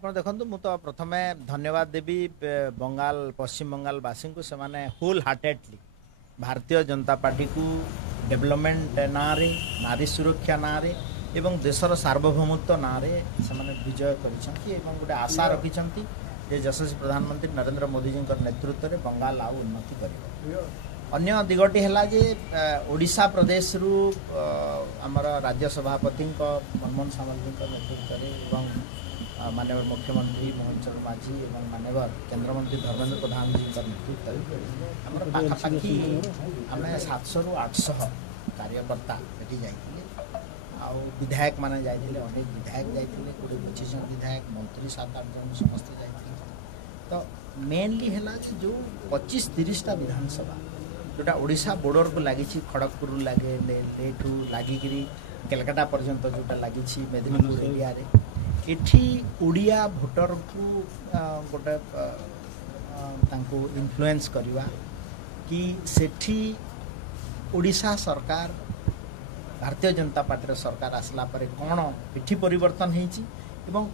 ଆପଣ ଦେଖନ୍ତୁ ମୁଁ ତ ପ୍ରଥମେ ଧନ୍ୟବାଦ ଦେବି ବଙ୍ଗାଲ ପଶ୍ଚିମ ବଙ୍ଗାଲବାସୀ को ସେମାନେ ହୋଲ୍ ହାର୍ଟେଡଲି ଭାରତୀୟ ଜନତା ପାର୍ଟିକୁ ଡେଭଲପମେଣ୍ଟ ନାଁରେ ନାରୀ ସୁରକ୍ଷା ନାଁରେ ଏବଂ ଦେଶର ସାର୍ବଭୌମତ୍ୱ ନାଁରେ ସେମାନେ ବିଜୟ କରିଛନ୍ତି ଏବଂ ଗୋଟେ ଆଶା ରଖିଛନ୍ତି ଯେ ଯଶସ୍ୱୀ ପ୍ରଧାନମନ୍ତ୍ରୀ ନରେନ୍ଦ୍ର ମୋଦିଜୀଙ୍କ ନେତୃତ୍ୱରେ ବଙ୍ଗାଲ ଆଉ ଉନ୍ନତି କରିବ। ଅନ୍ୟ ଦିଗଟି ହେଲା ଯେ ଓଡ଼ିଶା ପ୍ରଦେଶରୁ ଆମର ରାଜ୍ୟ ସଭାପତିଙ୍କ मनमोहन सामलजीଙ୍କ ନେତୃତ୍ୱରେ ଏବଂ माननीय मुख्यमंत्री मोहन चरण माझी और माननीय केंद्रमंत्री धर्मेंद्र प्रधान जी नेतृत्व आम पाखापाखि आम 700 ରୁ 800 कार्यकर्ता ये जाइए आउ विधायक मैंने जाइए अनेक विधायक जाइए 20-25 जन विधायक मंत्री 7-8 जन समस्त जाइए। तो मेनली है जो 25-30टा विधानसभा जोटा ओडिशा बॉर्डर को लगी खड़गपुर लगे लेठू लगिकी केलकाटा पर्यंत जोटा लगी मेदिनीपुर एरिया रे एठी ओडिया भोटर को गोटे इन्फ्लुएंस करवा कि सेठी ओडिशा सरकार भारतीय जनता पार्टी सरकार आसला परे कौन एठी परिवर्तन होईची एवं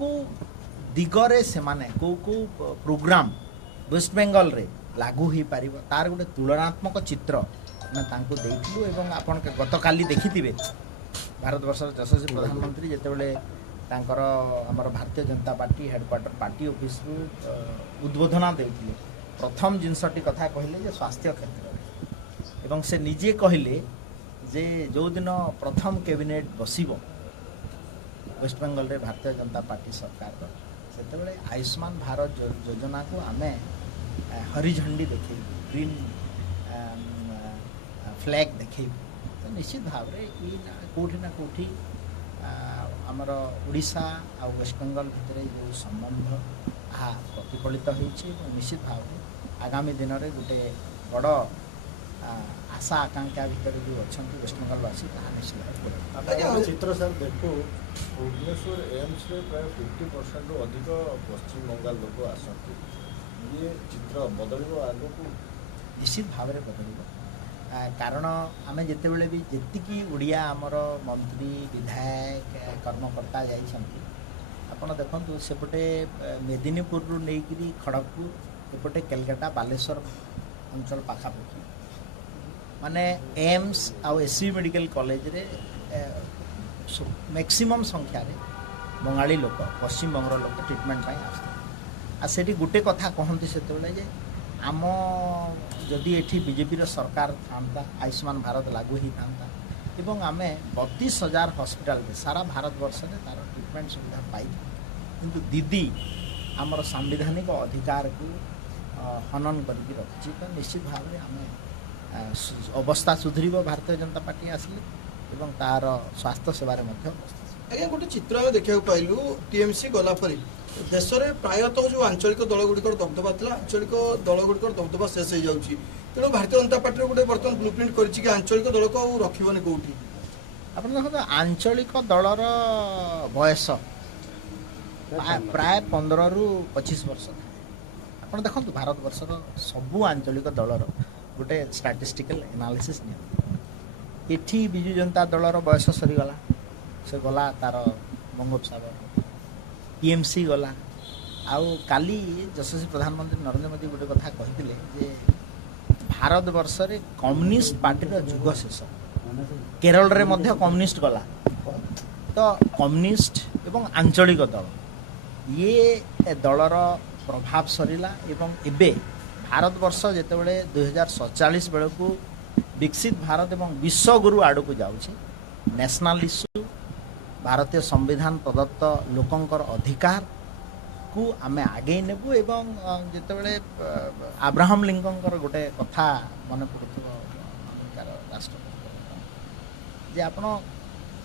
को दिगरे से माने को प्रोग्राम वेस्ट बेंगल रे लागू हो पार तार गोटे तुलनात्मक चित्र मैं तांको देइथिलु एवं आपन गतकाली देखिथिबे भारतवर्ष यशस्वी प्रधानमंत्री जेतेबेले तांकर आमर Bharatiya Janata party headquarter party office उद्बोधन देते प्रथम जिनसटी कथा कहले जे स्वास्थ्य क्षेत्र एवं से निजे कहले जे जो दिन प्रथम कैबिनेट बसिबो वेस्ट बेंगल रे भारतीय जनता पार्टी सरकार से आयुष्मान भारत योजना को आमे हरी झंडी देखे ग्रीन फ्लैग देखे तो निश्चित भाव में कोठी ना कोठी आमर ओडिशा आ वेस्ट बेंगल भितर जो संबंध आ प्रतिफलित होती निश्चित भाव में आगामी दिन में गोटे बड़ आशा आकांक्षा भितर जो अच्छा वेस्ट बेंगलवासी निश्चित चित्र सर देखो भुवनेश्वर एम्स रे प्राय 50% रु अधिक पश्चिम बंगाल लोक आसती ये चित्र बदल आग को निश्चित भाव में बदल कारण आम जिते बड़े भी जी ओडिया आमर मंत्री विधायक कर्मकर्ता जाइछंती आपण देखंतु सेपटे मेदिनीपुर रु नेकरी खड़गपुर एपटे केलकाटा बालेश्वर अंचल पाखापाखि माने एम्स आउ एसवी मेडिकल कॉलेज रे मैक्सिमम संख्या रे बंगाली लोक पश्चिम बंगाल लोक ट्रिटमेंट पाई आसते आ सेठी गुटे कथा कहंती सेतेबेले जे आम जदि एठी बीजेपी सरकार था आयुष्मान भारत लागू ही था एवं आम 32,000 हॉस्पिटल में सारा भारत वर्ष में तार ट्रिटमेंट सुविधा पाई किंतु दीदी आमर संवैधानिक अधिकार को हनन करके रखी तो निश्चित भाव में आम अवस्था सुधर भारतीय जनता पार्टी आसिले एवं तार स्वास्थ्य सेवार आज्ञा गोटे चित्र देखा पाइलु टीएमसी गला परी देश में प्रायतः जो आंचलिक दल गुड़िकर दबदबा था आंचलिक दल गुड़िकर दबदबा शेष हो जाऊँगी तेणु भारतीय जनता पार्टी गोटे बर्तमान ब्लूप्रिंट कर आंचलिक दल को रखने कौटी आप देखो आंचलिक दलर बयस प्राय 15 ରୁ 25 वर्ष आप देखो भारत वर्षर सबू आंचलिक दलर गोटे स्टैटिस्टिकल एनालिसिस एठी विजु जनता दलर बयस सरीगला से गला तार बंगोपसागर टीएमसी गला आउ काली यशस्वी प्रधानमंत्री नरेंद्र मोदी गोटे कथा कहते जे भारत वर्ष रे कम्युनिस्ट पार्टी जुग शेष केरल रे मध्य कम्युनिस्ट गला तो कम्युनिस्ट एवं आंचलिक दल ये दलर प्रभाव सरीला एवं एबे भारत वर्ष जेतेबेले 2047 बेले को विकसित भारत एवं विश्वगुरु आड़ को जाउछि नेशनल इश्यू भारतीय संविधान प्रदत्त लोकंकर अधिकार को आमे आगे नेबु एवं जेतेबेले अब्राहम लिंकन गोटे कथा मन पड़ुथबो राष्ट्रपति जे आपण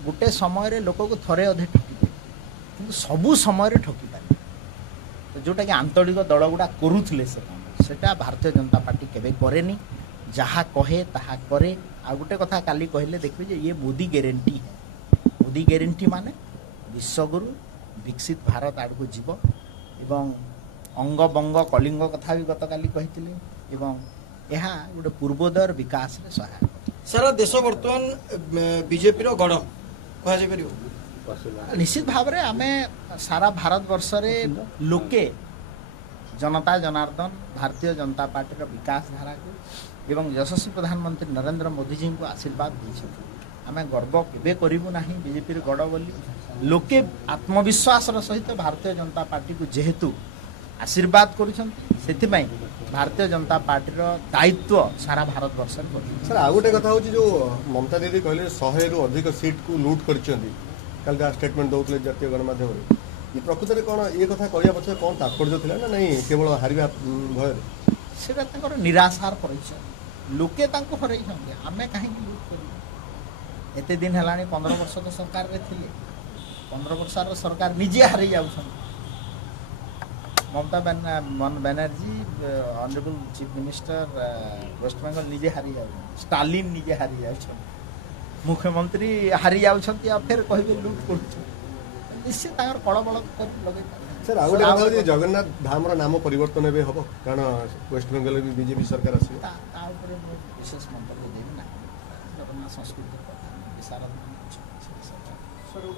गोटे समय लोक को थरे अधे ठकिबे किंतु सबु समय ठकी पारे तो जोटा कि आंतरिक दल गुड़ा करुथिले सेटा भारतीय जनता पार्टी केबे करेनी जहाँ कहे ताहा करे आ गोटे कथा काली कहले देखबे जे ये मोदी गारंटी है मोदी गारंटी माने विश्वगुरु विकसित भारत आड़ को जीव एवं अंग बंग कलिंग कथा भी गतकाली कहिथिले एवं यह गोटे पूर्वोदय विकास रे सहायक सारा देश बर्तमान बीजेपी रो गढ़ कह जाय परियो निश्चित भाव में आम सारा भारत वर्ष रे लोके जनता जनार्दन भारतीय जनता पार्टी विकास धारा को एवं यशस्वी प्रधानमंत्री नरेंद्र मोदी जी को आशीर्वाद दी आम गर्व केबे करिबु नाही बीजेपी रे गड़ बोली लोके आत्मविश्वास सहित भारतीय जनता पार्टी को जेहेतु आशीर्वाद करुछंती भारतीय जनता पार्टी दायित्व सारा भारत वर्ष सर आ गोटे कथा होची जो ममता दीदी कहले 100 रु अधिक सीट को लूट करछंती कल का स्टेटमेंट दउतले जातीय गणमाध्यम रे ई प्रकृति रे कोन ए कथा कहया पछे कोन तात्पर्य थिला ना नहीं केवल हारिबा भय सेटा ताकर निराशार परिचय लोके तांको हरई छंगे आमे काहे लूट करी एते दिन हेलानी 15 वर्ष तो सरकार रे थिले 15 वर्ष सरकार निजे हारि जाउछन Mamata Banerjee honourable chief minister West Bengal निजे हारि जाउ स्टालिन निजे हारि जाउ मुख्यमंत्री हारि जाउ फिर कहबे लूट कर निश्चित ताकर कड़बड़ कर लगे सर आ गोटे कथा होची जगन्नाथ धाम रो नाम परिवर्तन एबे हबो कारण वेस्ट बंगाल में बीजेपी सरकार आसी ता ऊपर विशेष मंतव्य देबे ना जगन्नाथ संस्कृति विशारद सर